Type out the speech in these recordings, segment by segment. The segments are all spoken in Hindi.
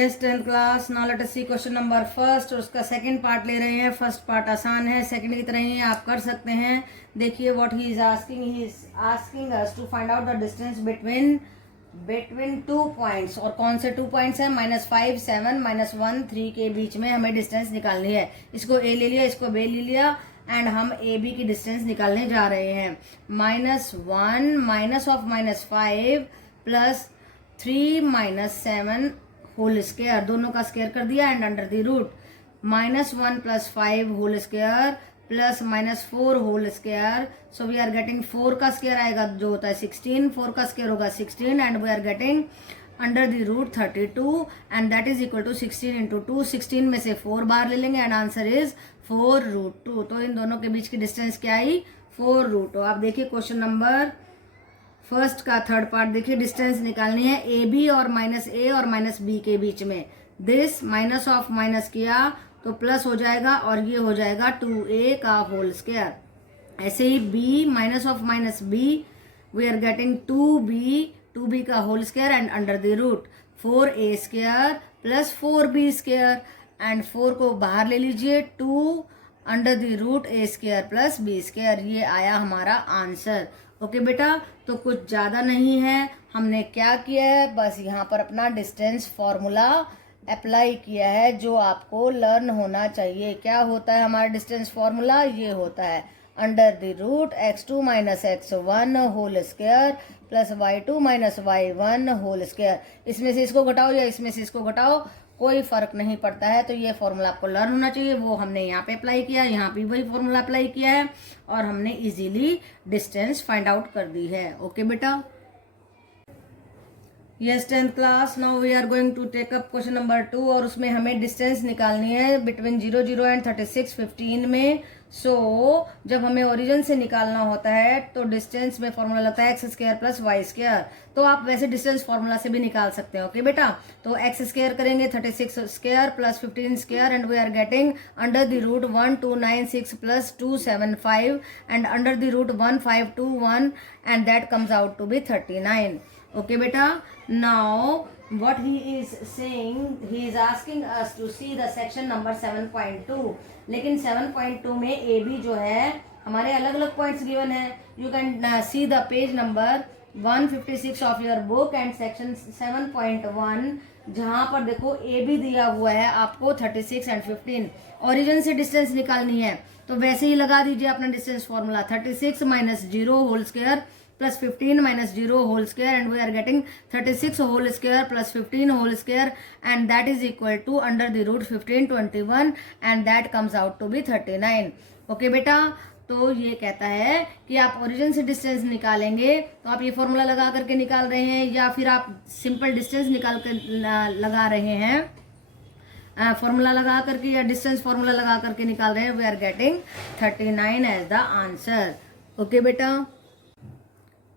Yes 10th class. Now let us see question number first और उसका सेकंड पार्ट ले रहे हैं। फर्स्ट पार्ट आसान है, सेकंड की तरह ही आप कर सकते हैं। देखिए what he is asking us to find out the distance between 2 points. और कौन से 2 पॉइंट्स हैं? -5, 7, -1, 3 के बीच में हमें डिस्टेंस निकालनी है। इसको ए ले लिया, इसको बी ले लिया एंड हम ए बी की डिस्टेंस निकालने जा रहे हैं। -1 minus of -5 plus 3 - 7 whole square, दोनों का स्क्वायर कर दिया and under the root -1 + 5 whole square plus -4 whole square. So we are getting 4 का स्क्वायर आएगा जो होता है 16, 4 का स्क्वायर होगा 16 and we are getting under the root 32 and that is equal to 16 × 2। 16 में से 4 बार ले लेंगे एंड आंसर इज 4√2। तो इन दोनों के बीच की डिस्टेंस क्या आई? 4√2। आप देखिए क्वेश्चन नंबर फर्स्ट का थर्ड पार्ट देखिए, डिस्टेंस निकालनी है ए बी और -a और -b के बीच में। दिस माइनस ऑफ माइनस किया तो प्लस हो जाएगा और ये हो जाएगा 2a का होल स्क्वायर। ऐसे ही b minus of -b we are getting 2b का whole square and under the root 4a² plus 4b square and 4 को बाहर ले लीजिए, 2 under the root a² plus b²। ये आया हमारा आंसर। ओके बेटा, तो कुछ ज़्यादा नहीं है। हमने क्या किया है, बस यहाँ पर अपना डिस्टेंस फॉर्मूला अप्लाई किया है जो आपको लर्न होना चाहिए। क्या होता है हमारा डिस्टेंस फॉर्मूला? ये होता है under the root x2 - x1 whole square plus y2 - y1 whole square. इसमें से इसको घटाओ या इसमें से इसको घटाओ, कोई फर्क नहीं पड़ता है। तो ये फॉर्मूला आपको लर्न होना चाहिए, वो हमने यहाँ पे अप्लाई किया, यहाँ पे वही फॉर्मूला अप्लाई किया है और हमने इजीली डिस्टेंस फाइंड आउट कर दी है। ओके बेटा। Yes 10th class. Now we are going to take up question number 2 और उसमें हमें डिस्टेंस निकालनी है बिटवीन 0, 0 एंड 36, 15 में। सो जब हमें ओरिजिन से निकालना होता है तो डिस्टेंस में फॉर्मूला लगता है x² प्लस y²। तो आप वैसे डिस्टेंस फॉर्मूला से भी निकाल सकते हैं। ओके बेटा, तो x² करेंगे 36² plus 15² and we are getting under the root 1296 plus 275 and under the root 1521 and that comes out to be 39। Okay beta, now what he is saying, he is asking us to see the section number 7.2। लेकिन 7.2 में AB जो है हमारे अलग अलग पॉइंट्स गिवन है। You can see the page number 156 of your book and section 7.1 जहाँ पर देखो AB दिया हुआ है आपको 36 एंड 15। ओरिजिन से डिस्टेंस निकालनी है तो वैसे ही लगा दीजिए अपना distance formula 36 - 0 whole square plus 15 - 0 whole square and we are getting 36 whole square plus 15 whole square and that is equal to under the root 1521 and that comes out to be 39। Okay बेटा, तो ये कहता है कि आप ओरिजिन से डिस्टेंस निकालेंगे तो आप ये फॉर्मूला लगा करके निकाल रहे हैं या फिर आप सिंपल डिस्टेंस निकाल कर लगा रहे हैं, फॉर्मूला लगा करके या डिस्टेंस फॉर्मूला लगा करके निकाल रहे हैं। We are getting 39 as the answer. Okay बेटा।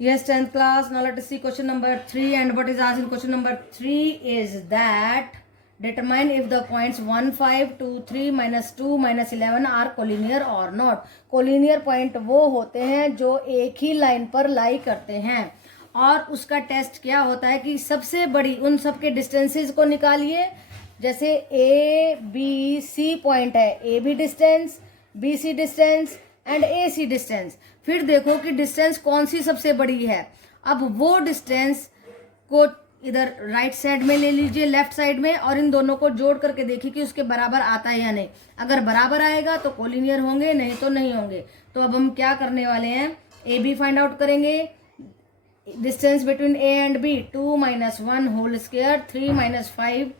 Yes 10th class. Now let us see question number 3 and what is asked in question number 3 is that determine if the points 1, 5, 2, 3 -2 -11 are collinear or not। collinear point वो होते हैं जो एक ही लाइन पर लाई करते हैं और उसका टेस्ट क्या होता है कि सबसे बड़ी उन सब के डिस्टेंसेस को निकालिए। जैसे ABC पॉइंट है, AB distance, BC distance and AC distance. फिर देखो कि डिस्टेंस कौन सी सबसे बड़ी है। अब वो डिस्टेंस को इधर राइट साइड में ले लीजिए, लेफ्ट साइड में, और इन दोनों को जोड़ करके देखिए कि उसके बराबर आता है या नहीं। अगर बराबर आएगा तो कोलिनियर होंगे, नहीं तो नहीं होंगे। तो अब हम क्या करने वाले हैं, AB फाइंड आउट करेंगे। Distance between A and B 2 - 1 whole square 3 - 5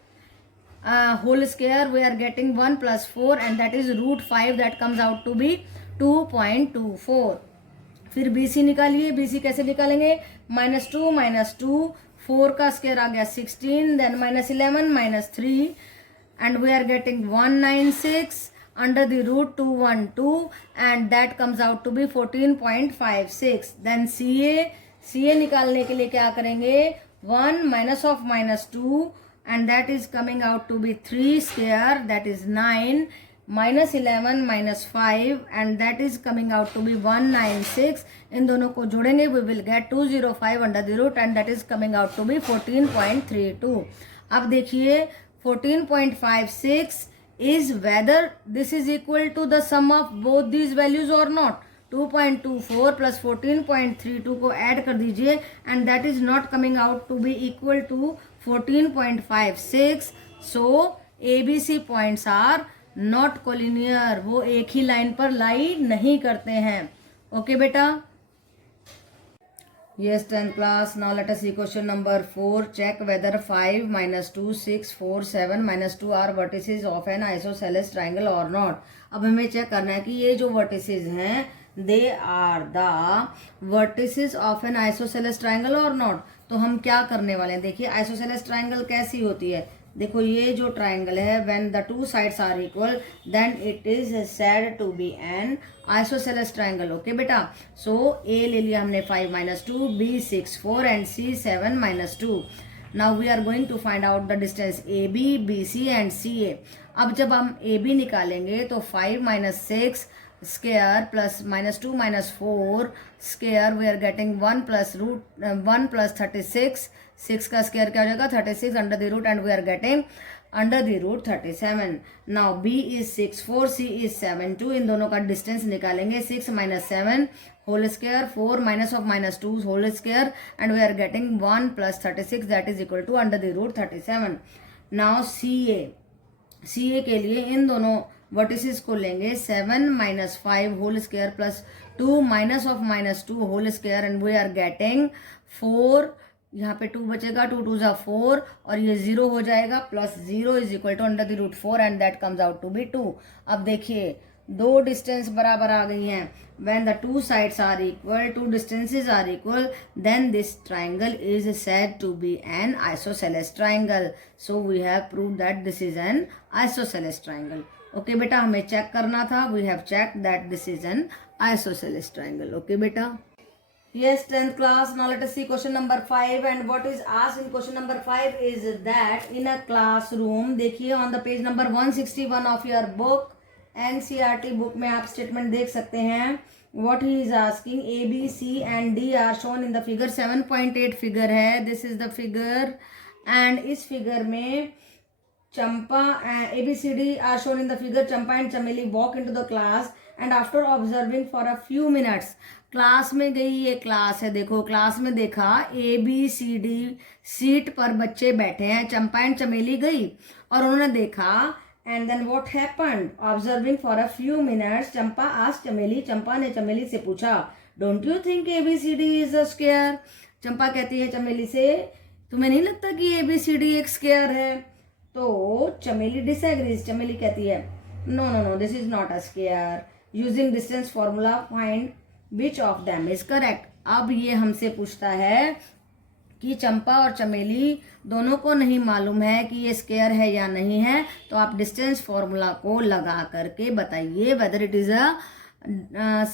whole square we are getting 1 + 4 and that is √5 that comes out to be 2.24। फिर BC निकालिए। BC कैसे निकालेंगे? -2 - 2 4 का स्क्वायर आ गया 16 then -11 - 3 and we are getting 196 under the root 212 and that comes out to be 14.56। Then CA निकालने के लिए क्या करेंगे? 1 minus of -2 and that is coming out to be 3 square that is 9 -11 - 5 and that is coming out to be 196। इन दोनों को जोड़ेंगे we will get 205 under the root and that is coming out to be 14.32। अब देखिए 14.56 is whether this is equal to the sum of both these values or not. 2.24 plus 14.32 को ऐड कर दीजिए and that is not coming out to be equal to 14.56. So ABC points are not collinear. वो एक ही लाइन पर लाई नहीं करते हैं. ओके बेटा. Yes, 10th class. Now let us see question number 4. Check whether 5 minus 2, 6, 4, 7 minus 2 are vertices of an isosceles triangle or not. अब हमें चेक करना है कि ये जो vertices हैं they are the vertices of an isosceles triangle or not. तो हम क्या करने वाले हैं. देखिए isosceles triangle कैसी होती है. देखो ये जो ट्राइंगल है when the two sides are equal then it is said to be an isosceles triangle. Okay बेटा. सो A ले लिया हमने 5 minus 2, B 6 4 and C 7 minus 2. Now we are going to find out the distance AB, BC and CA. अब जब हम AB निकालेंगे तो 5 minus 6 square plus minus 2 minus 4 square we are getting 1 plus root 1 plus 36. 6 का स्क्वायर क्या हो जाएगा 36 under the root and we are getting under the root 37. Now B is 6 4, C is 7 2. इन दोनों का डिस्टेंस निकालेंगे. 6 minus 7 whole square 4 minus of minus 2 whole square and we are getting 1 plus 36 that is equal to under the root 37. Now CA के लिए इन दोनों वर्टिसेस को लेंगे. 7 minus 5 whole square plus 2 minus of minus 2 whole square and we are getting 4. यहाँ पे 2 बचेगा. 2 2 जा 4 और ये 0 हो जाएगा. Plus 0 is equal to under the root 4 and that comes out to be 2. अब देखिए दो डिस्टेंस बराबर आ गई हैं. When the two sides are equal, two distances are equal, then this triangle is said to be an isosceles triangle. So we have proved that this is an isosceles triangle. Okay बेटा. हमें चेक करना था. We have checked that this is an isosceles triangle. Okay बेटा. Yes, 10th class. Now let us see question number 5 and what is asked in question number 5 is that in a classroom, देखिए on the page number 161 of your book, NCERT book में आप statement देख सकते हैं. What he is asking, A, B, C and D are shown in the figure. 7.8 figure है. This is the figure and इस figure में Champa ABCD are shown in the figure. Champa and Chameli walk into the class and after observing for a few minutes, class में गई. ये क्लास है. देखो क्लास में देखा ABCD सीट पर बच्चे बैठे हैं. चंपा एंड चमेली गई और उन्होंने देखा and then what happened. Observing for a few minutes Champa asked Chameli. Champa ने चमेली से पूछा don't you think ABCD is a square. Champa कहती है चमेली से तुम्हें नहीं लगता कि ABCD एक स्क्वायर है. तो चमेली डिसएग्रीज. चमेली कहती है no no no this is not a square. Using distance formula find which of them is correct. अब ये हमसे पूछता है कि चंपा और चमेली दोनों को नहीं मालूम है कि ये स्क्वायर है या नहीं है. तो आप डिस्टेंस फॉर्मूला को लगा करके बताइए whether it is a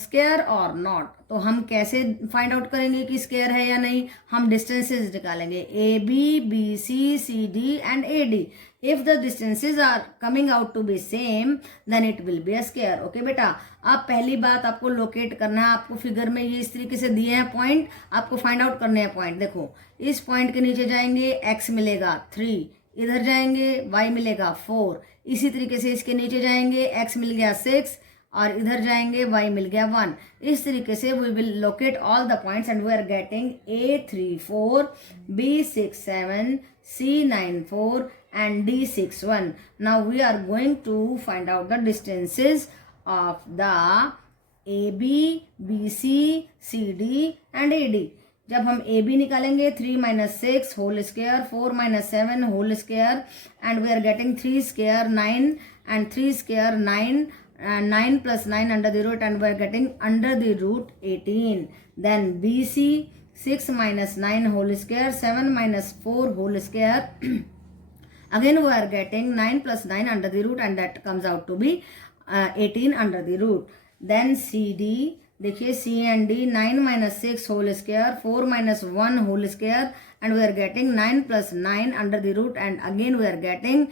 square और नॉट. तो हम कैसे फाइंड आउट करेंगे कि स्क्वायर है या नहीं. हम डिस्टेंसेस निकालेंगे. AB, BC, CD and AD. If the distances are coming out to be same, then it will be a square. Okay बेटा. अब पहली बात आपको लोकेट करना है. आपको फिगर में ये इस तरीके से दिए हैं पॉइंट. आपको फाइंड आउट करने हैं पॉइंट. देखो इस पॉइंट के नीचे जाएंगे x मिलेगा 3. इधर जाएंगे y मिलेगा 4. इसी तरीके से इसके नीचे जाएंगे x मिल गया 6 और इधर जाएंगे y मिल गया 1. इस तरीके से we will locate all the points and we are getting A 3 4, B 6 7, C 9 4 and D 6 1. Now we are going to find out the distances of the AB, BC, CD and AD. जब हम AB निकालेंगे 3 minus 6 whole square, 4 minus 7 whole square and we are getting 3 square 9 and 3 square 9 and 9 plus 9 under the root and we are getting under the root 18. Then BC 6 minus 9 whole square, 7 minus 4 whole square. Again we are getting 9 plus 9 under the root and that comes out to be 18 under the root. Then CD, देखिए C and D 9 minus 6 whole square, 4 minus 1 whole square and we are getting 9 plus 9 under the root and again we are getting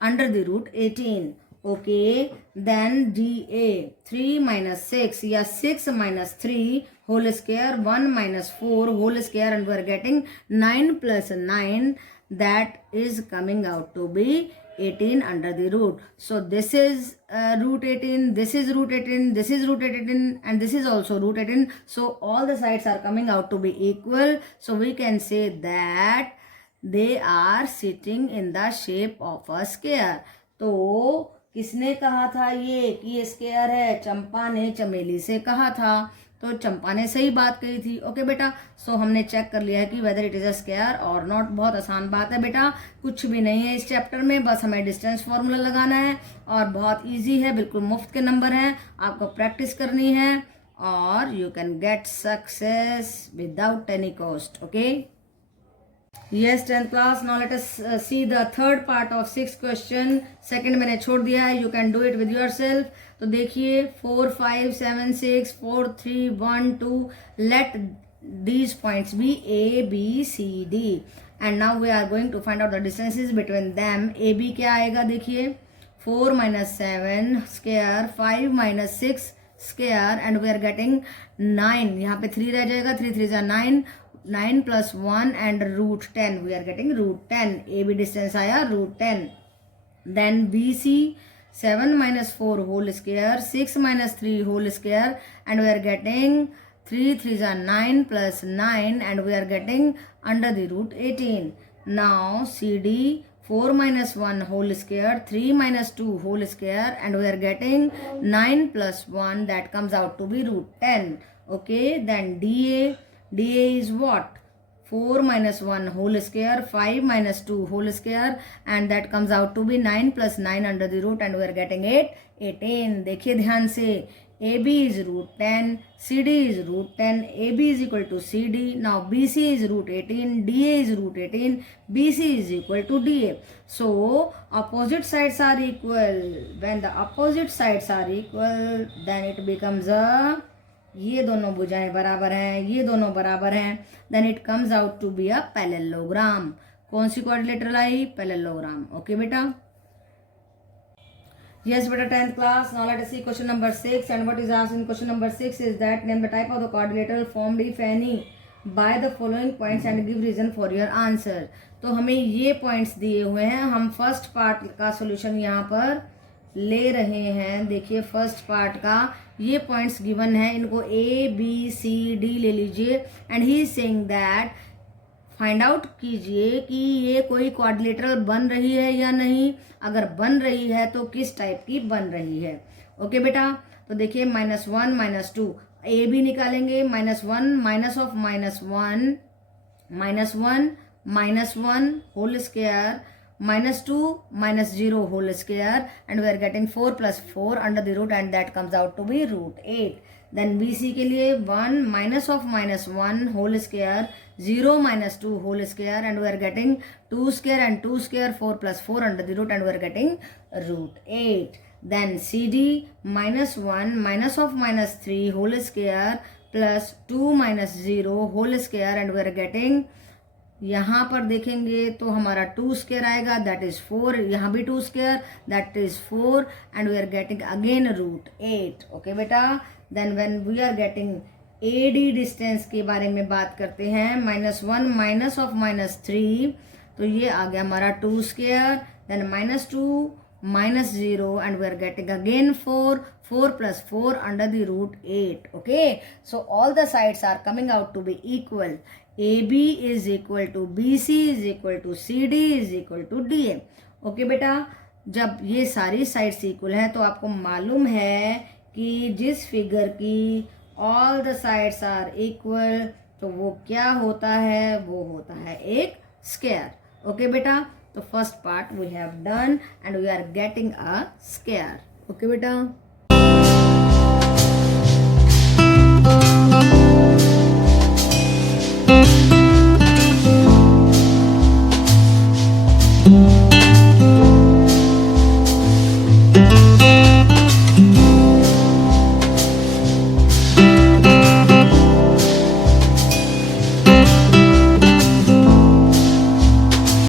under the root 18. Okay, then DA 3 minus 6 या 6 minus 3 whole square, 1 minus 4 whole square and we are getting 9 plus 9 that is coming out to be 18 under the root. So this is root 18, this is root 18, this is root 18, and this is also root 18. So all the sides are coming out to be equal. So we can say that they are sitting in the shape of a square. तो किसने कहा था ये कि ये स्क्वायर है? चंपा ने चमेली से कहा था, तो चंपा ने सही बात कही थी। ओके बेटा, सो हमने चेक कर लिया है कि whether it is a square और नॉट। बहुत आसान बात है बेटा, कुछ भी नहीं है इस चैप्टर में, बस हमें डिस्टेंस फॉर्मूला लगाना है और बहुत इजी है, बिल्कुल मुफ्त के नंबर हैं, आपको प्रैक्टिस करनी है और you can get success without any cost. Okay, yes 10th class, now let us see the third part of 6th question. second मैंने छोड़ दिया है, you can do it with yourself. तो देखिए 4 5 7 6 4 3 1 2, let these points be A B C D and now we are going to find out the distances between them. A B क्या आएगा? देखिए 4 minus 7 square, 5 minus 6 square and we are getting 9. यहाँ पे 3 रह जाएगा, 3 3 जा 9, 9 plus 1 and root 10, we are getting root 10. AB distance आया root 10. Then BC 7 minus 4 whole square, 6 minus 3 whole square and we are getting 3 3 are 9 plus 9 and we are getting under the root 18. Now CD 4 minus 1 whole square, 3 minus 2 whole square and we are getting 9 plus 1, that comes out to be root 10. Okay, then DA is what? 4 minus 1 whole square, 5 minus 2 whole square and that comes out to be 9 plus 9 under the root and we are getting 18. देखिए ध्यान से, AB is root 10, CD is root 10, AB is equal to CD. Now BC is root 18, DA is root 18, BC is equal to DA. So opposite sides are equal. When the opposite sides are equal, then it becomes a, ये दोनों भुजाएं बराबर हैं, ये दोनों बराबर हैं, then it comes out to be a parallelogram. कौन सी क्वाड्रिलेटरल आई? पैरेललोग्राम. ओके बेटा, yes बेटा 10th class. Now let us see question number 6 and what is asked in question number 6 is that name the type of the quadrilateral formed if any by the following points and give reason for your answer. तो हमें ये पॉइंट्स दिए हुए हैं, हम फर्स्ट पार्ट का सोल्यूशन यहाँ पर ले रहे हैं. देखिए फर्स्ट पार्ट का ये पॉइंट्स गिवन है, इनको A B C D ले लीजिए and he is saying that find out कीजिए कि ये कोई क्वाड्रिलेटरल बन रही है या नहीं. अगर बन रही है तो किस टाइप की बन रही है. ओके बेटा, तो देखिए -1 -2 ए बी निकालेंगे. -1 minus of -1 -1 whole square -2 -0 whole square and we are getting 4 plus 4 under the root and that comes out to be root 8. Then BC के लिए 1 minus of -1 whole square, 0 minus 2 whole square and we are getting 2 square and 2 square, 4 plus 4 under the root and we are getting root 8. Then CD -1 minus of -3 whole square plus 2 minus 0 whole square and we are getting, यहाँ पर देखेंगे तो हमारा 2 स्क्वायर आएगा, दैट इज 4. यहाँ भी 2 square, that is 4 and we are getting again root 8. Okay बेटा, then when we are getting AD distance के बारे में बात करते हैं, -1 माइनस ऑफ -3, तो ये आ गया हमारा 2 square, then -2 -0 and we are getting again 4 plus 4 under the root 8. Okay, so all the sides are coming out to be equal. AB is equal to BC is equal to CD is equal to DA. Okay बेटा, जब ये सारी साइड्स इक्वल हैं तो आपको मालूम है कि जिस फिगर की all the sides are equal तो वो क्या होता है? वो होता है एक स्क्वायर. ओके बेटा, तो first part we have done and we are getting a square. Okay बेटा.